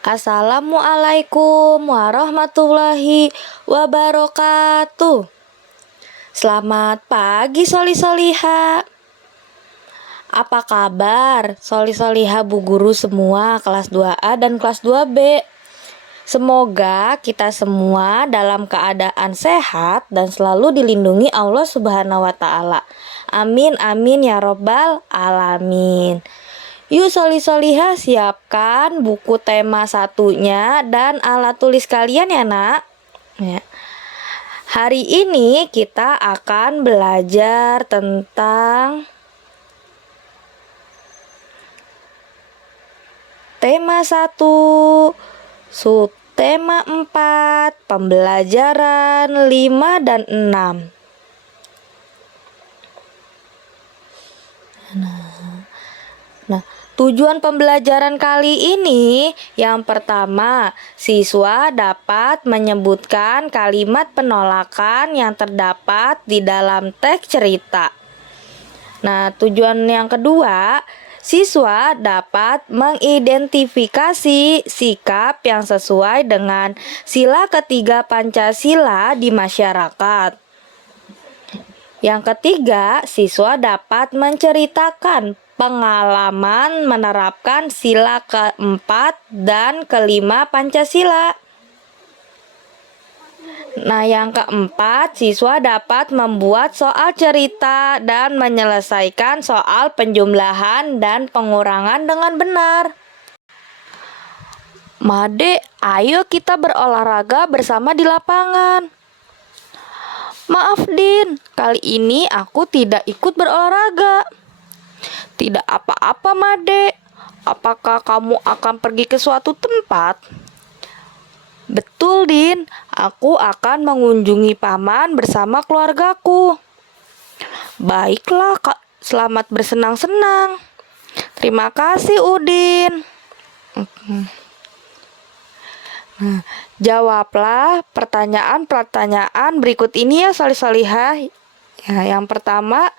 Assalamualaikum warahmatullahi wabarakatuh. Selamat pagi Soli Soliha. Apa kabar Soli Soliha Bu Guru semua kelas 2A dan kelas 2B? Semoga kita semua dalam keadaan sehat dan selalu dilindungi Allah Subhanahu wa Ta'ala. Amin amin ya robbal alamin. Yuk Soli Soliha siapkan buku tema satunya dan alat tulis kalian ya nak ya. Hari ini kita akan belajar tentang tema 1, subtema 4, pembelajaran 5 dan 6. Nah, tujuan pembelajaran kali ini yang pertama, siswa dapat menyebutkan kalimat penolakan yang terdapat di dalam teks cerita. Nah, tujuan yang kedua, siswa dapat mengidentifikasi sikap yang sesuai dengan sila ketiga Pancasila di masyarakat. Yang ketiga, siswa dapat menceritakan pengalaman menerapkan sila keempat dan kelima Pancasila. Nah, yang keempat, siswa dapat membuat soal cerita dan menyelesaikan soal penjumlahan dan pengurangan dengan benar. Made, ayo kita berolahraga bersama di lapangan. Maaf Din, kali ini aku tidak ikut berolahraga. Tidak apa-apa Made, apakah kamu akan pergi ke suatu tempat? Betul Din, aku akan mengunjungi paman bersama keluargaku. Baiklah Kak, selamat bersenang-senang. Terima kasih Udin. Nah, jawablah pertanyaan-pertanyaan berikut ini ya Soli Soliha. Ya, yang pertama,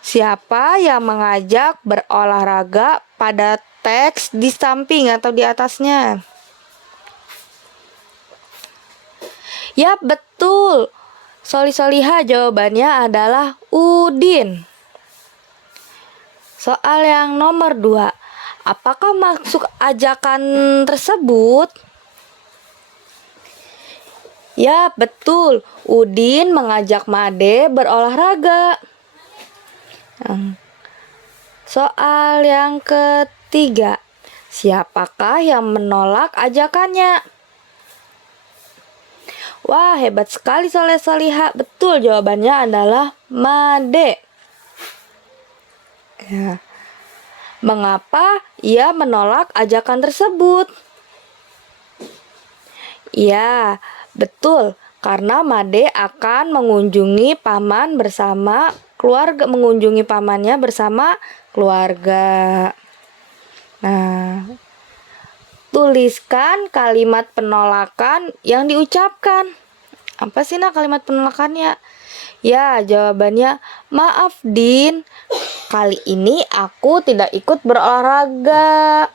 siapa yang mengajak berolahraga pada teks di samping atau di atasnya? Ya, betul. Soli Soliha jawabannya adalah Udin. Soal yang nomor 2. Apakah maksud ajakan tersebut? Ya, betul. Udin mengajak Made berolahraga. Soal yang ketiga. Siapakah yang menolak ajakannya? Wah, hebat sekali Soli Soliha. Betul, jawabannya adalah Made. Ya. Mengapa ia menolak ajakan tersebut? Ya, betul, karena Made akan mengunjungi paman bersama keluarga, mengunjungi pamannya bersama keluarga. Nah, tuliskan kalimat penolakan yang diucapkan. Apa sih nak kalimat penolakannya? Ya, jawabannya, maaf Din, kali ini aku tidak ikut berolahraga.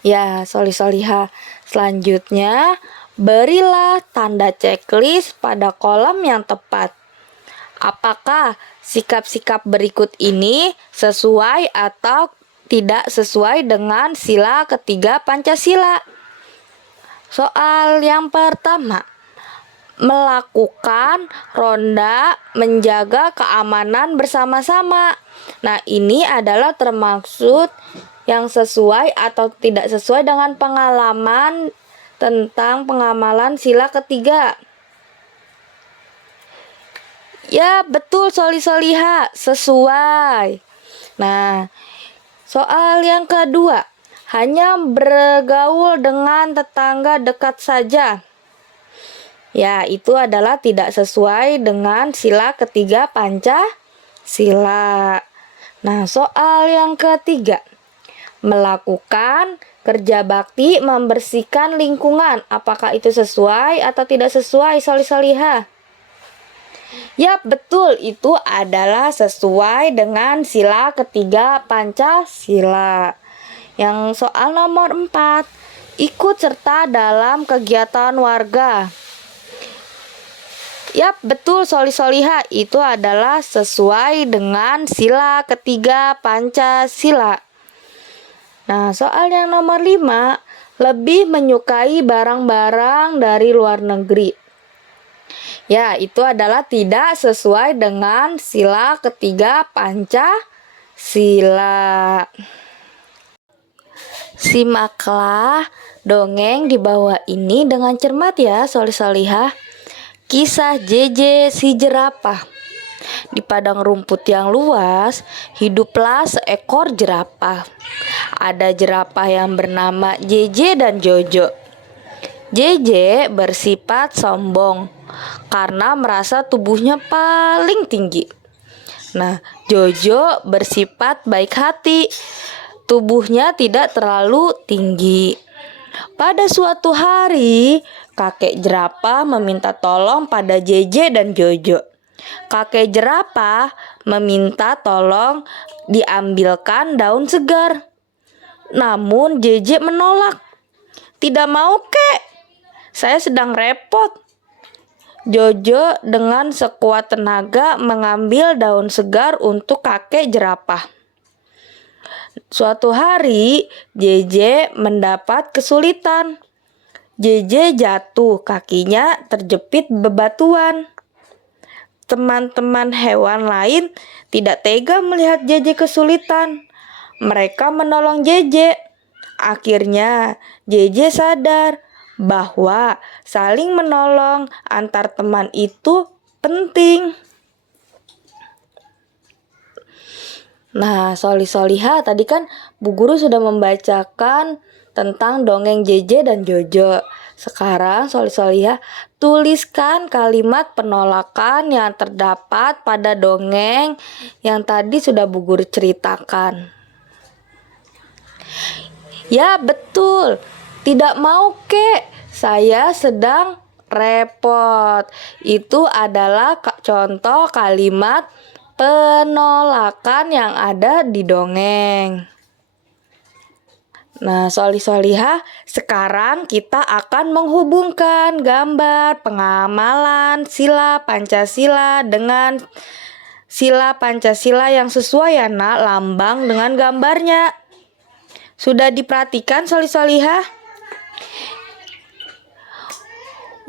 Ya, Soli Soliha. Selanjutnya, berilah tanda checklist pada kolom yang tepat. Apakah sikap-sikap berikut ini sesuai atau tidak sesuai dengan sila ketiga Pancasila? Soal yang pertama, melakukan ronda menjaga keamanan bersama-sama. Nah, ini adalah termaksud yang sesuai atau tidak sesuai dengan pengalaman tentang pengamalan sila ketiga. Ya, betul Soli Soliha, sesuai. Nah, soal yang kedua, hanya bergaul dengan tetangga dekat saja. Ya, itu adalah tidak sesuai dengan sila ketiga Pancasila. Nah, soal yang ketiga, melakukan kerja bakti membersihkan lingkungan. Apakah itu sesuai atau tidak sesuai Soli Soliha? Yap, betul, itu adalah sesuai dengan sila ketiga Pancasila. Yang soal nomor 4, ikut serta dalam kegiatan warga. Yap, betul Soli-Soliha, itu adalah sesuai dengan sila ketiga Pancasila. Nah, soal yang nomor 5, lebih menyukai barang-barang dari luar negeri. Ya, itu adalah tidak sesuai dengan sila ketiga Pancasila. Simaklah dongeng di bawah ini dengan cermat ya, Soli-Soliha. Kisah JJ si jerapah. Di padang rumput yang luas, hiduplah seekor jerapah. Ada jerapah yang bernama JJ dan Jojo. JJ bersifat sombong karena merasa tubuhnya paling tinggi. Nah, Jojo bersifat baik hati. Tubuhnya tidak terlalu tinggi. Pada suatu hari, kakek jerapah meminta tolong pada JJ dan Jojo. Kakek jerapah meminta tolong diambilkan daun segar. Namun JJ menolak. Tidak mau, kek. Saya sedang repot. Jojo dengan sekuat tenaga mengambil daun segar untuk kakek jerapah. Suatu hari, JJ mendapat kesulitan. JJ jatuh, kakinya terjepit bebatuan. Teman-teman hewan lain tidak tega melihat JJ kesulitan. Mereka menolong JJ. Akhirnya, JJ sadar bahwa saling menolong antar teman itu penting. Nah, Soli-Soliha, tadi kan Bu Guru sudah membacakan tentang dongeng JJ dan Jojo. Sekarang Soli-Soliha, tuliskan kalimat penolakan yang terdapat pada dongeng yang tadi sudah Bu Guru ceritakan. Ya, betul. Tidak mau, kek. Saya sedang repot. Itu adalah contoh kalimat penolakan yang ada di dongeng. Nah, Soli-Soliha, sekarang kita akan menghubungkan gambar pengamalan sila Pancasila dengan sila Pancasila yang sesuai ya, Nak, lambang dengan gambarnya. Sudah diperhatikan, Soli-Soliha?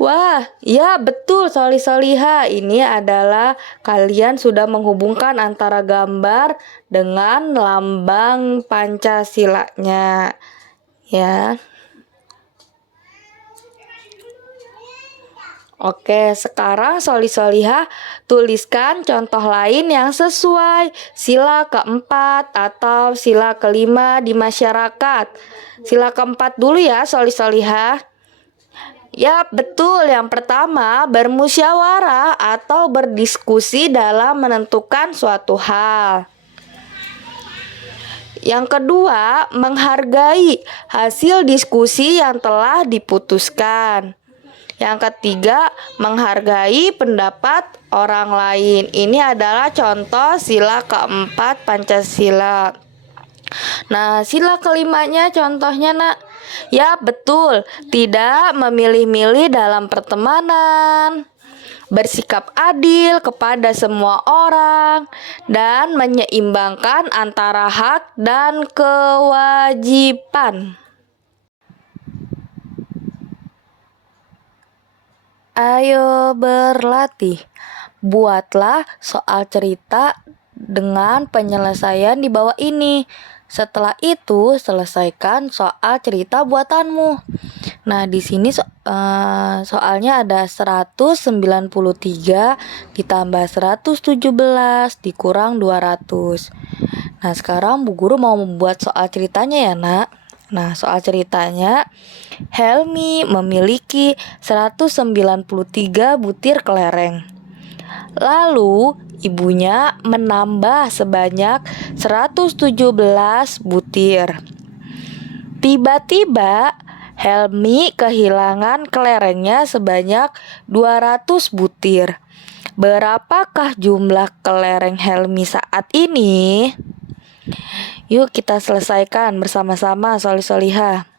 Wah, ya betul Soli-Soliha. Ini adalah kalian sudah menghubungkan antara gambar dengan lambang Pancasilanya. Ya. Oke, sekarang Soli-Soliha tuliskan contoh lain yang sesuai sila keempat atau sila kelima di masyarakat. Sila keempat dulu ya, Soli-Soliha. Ya, betul. Yang pertama, bermusyawarah atau berdiskusi dalam menentukan suatu hal. Yang kedua, menghargai hasil diskusi yang telah diputuskan. Yang ketiga, menghargai pendapat orang lain. Ini adalah contoh sila keempat Pancasila. Nah, sila kelimanya contohnya, Nak. Ya, betul. Tidak memilih-milih dalam pertemanan, bersikap adil kepada semua orang, dan menyeimbangkan antara hak dan kewajiban. Ayo berlatih. Buatlah soal cerita dengan penyelesaian di bawah ini. Setelah itu, selesaikan soal cerita buatanmu. Nah, di sini soalnya ada 193 ditambah 117 dikurang 200. Nah, sekarang Bu Guru mau membuat soal ceritanya ya, Nak. Nah, soal ceritanya, Helmi memiliki 193 butir kelereng. Lalu ibunya menambah sebanyak 117 butir. Tiba-tiba Helmi kehilangan kelerengnya sebanyak 200 butir. Berapakah jumlah kelereng Helmi saat ini? Yuk kita selesaikan bersama-sama soli solihah.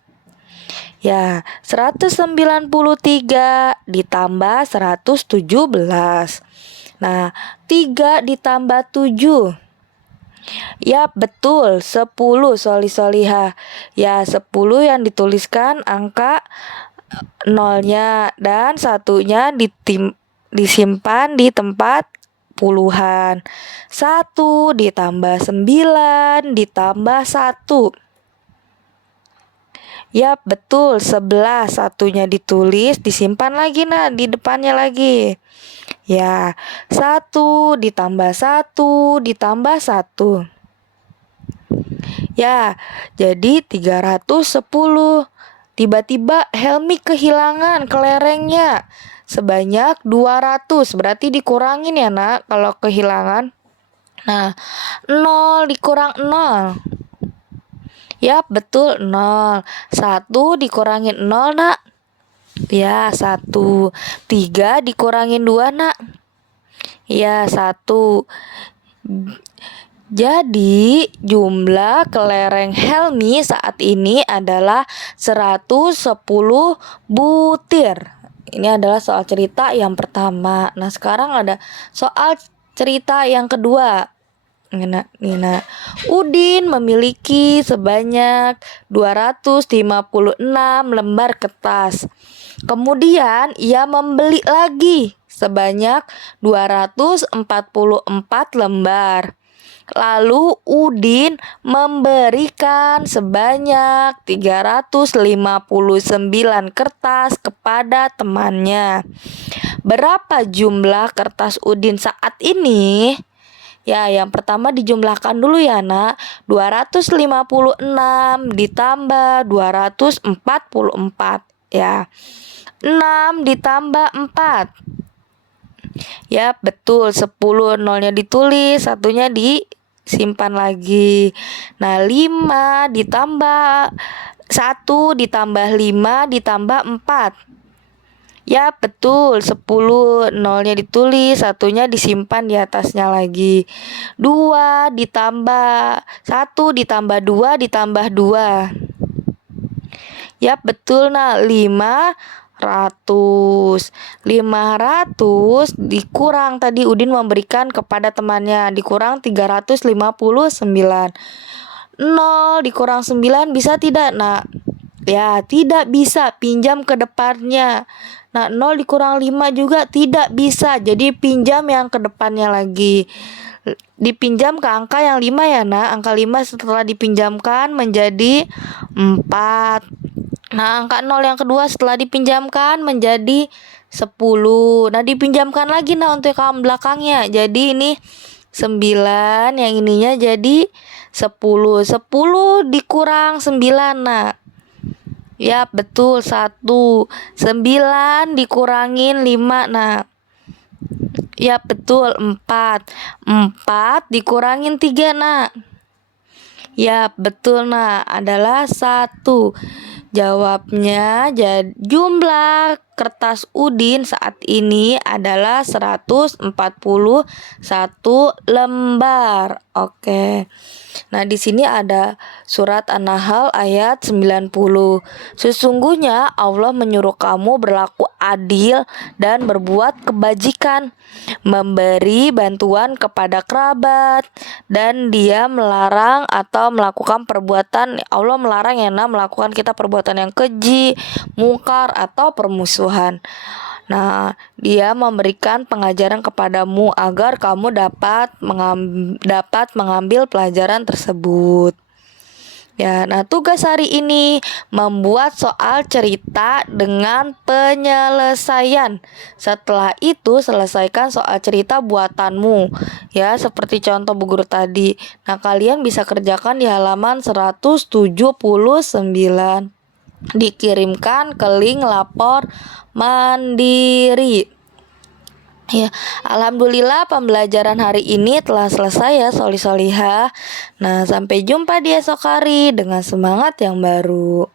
Ya, 193 ditambah 117. Nah, 3 ditambah 7. Ya, betul, 10 soli solihah. Ya, 10 yang dituliskan angka nolnya dan satunya disimpan di tempat puluhan. 1 ditambah 9 ditambah 1. Yap, betul, 11. Satunya ditulis, disimpan lagi di depannya lagi. Ya, 1 ditambah 1 ditambah 1. Ya, jadi 310. Tiba-tiba Helmi kehilangan kelerengnya sebanyak 200. Berarti dikurangin ya nak kalau kehilangan. Nah, 0 dikurang 0. Yap, betul, 0. 1 dikurangin 0 nak. Ya, 1. 3 dikurangin 2 nak. Ya, 1. Jadi jumlah kelereng Helmi saat ini adalah 110 butir. Ini adalah soal cerita yang pertama. Nah, sekarang ada soal cerita yang kedua. Nina, Udin memiliki sebanyak 256 lembar kertas. Kemudian ia membeli lagi sebanyak 244 lembar. Lalu Udin memberikan sebanyak 359 kertas kepada temannya. Berapa jumlah kertas Udin saat ini? Ya, yang pertama dijumlahkan dulu ya nak. 256 ditambah 244. Ya, 6 ditambah 4. Ya, betul, 10. Nolnya ditulis, satunya disimpan lagi. Nah, 5 ditambah 1 ditambah 5 ditambah 4. Ya, betul, 10. Nolnya ditulis, satunya disimpan di atasnya lagi. 2 ditambah 1 ditambah 2 ditambah 2. Ya, betul nah, 500. 500 dikurang tadi Udin memberikan kepada temannya, dikurang 359. 0 dikurang 9 bisa tidak nak? Ya, tidak bisa, pinjam ke depannya. Nah, 0 dikurang 5 juga tidak bisa, jadi pinjam yang ke depannya lagi. Dipinjam ke angka yang 5 ya nak. Angka 5 setelah dipinjamkan menjadi 4. Nah, angka 0 yang kedua setelah dipinjamkan menjadi 10. Nah, dipinjamkan lagi nah untuk yang belakangnya. Jadi ini 9, yang ininya jadi 10. 10 dikurang 9 nak. Ya, betul, 1. 9 dikurangin 5 nak. Ya, betul, 4. 4 dikurangin 3 nak. Ya, betul nak, adalah 1. Jawabnya jumlah kertas Udin saat ini adalah 141 lembar. Oke. Nah, di sini ada surat An-Nahl ayat 90. Sesungguhnya Allah menyuruh kamu berlaku adil dan berbuat kebajikan, memberi bantuan kepada kerabat, dan Dia melarang atau melakukan perbuatan, Allah melarang melakukan kita perbuatan yang keji, mungkar atau permusuhan. Nah, Dia memberikan pengajaran kepadamu agar kamu dapat mengambil pelajaran tersebut. Ya, nah tugas hari ini membuat soal cerita dengan penyelesaian. Setelah itu selesaikan soal cerita buatanmu. Ya, seperti contoh Bu Guru tadi. Nah, kalian bisa kerjakan di halaman 179. Dikirimkan ke link lapor mandiri. Ya, alhamdulillah pembelajaran hari ini telah selesai ya soli solihah. Nah, sampai jumpa di esok hari dengan semangat yang baru.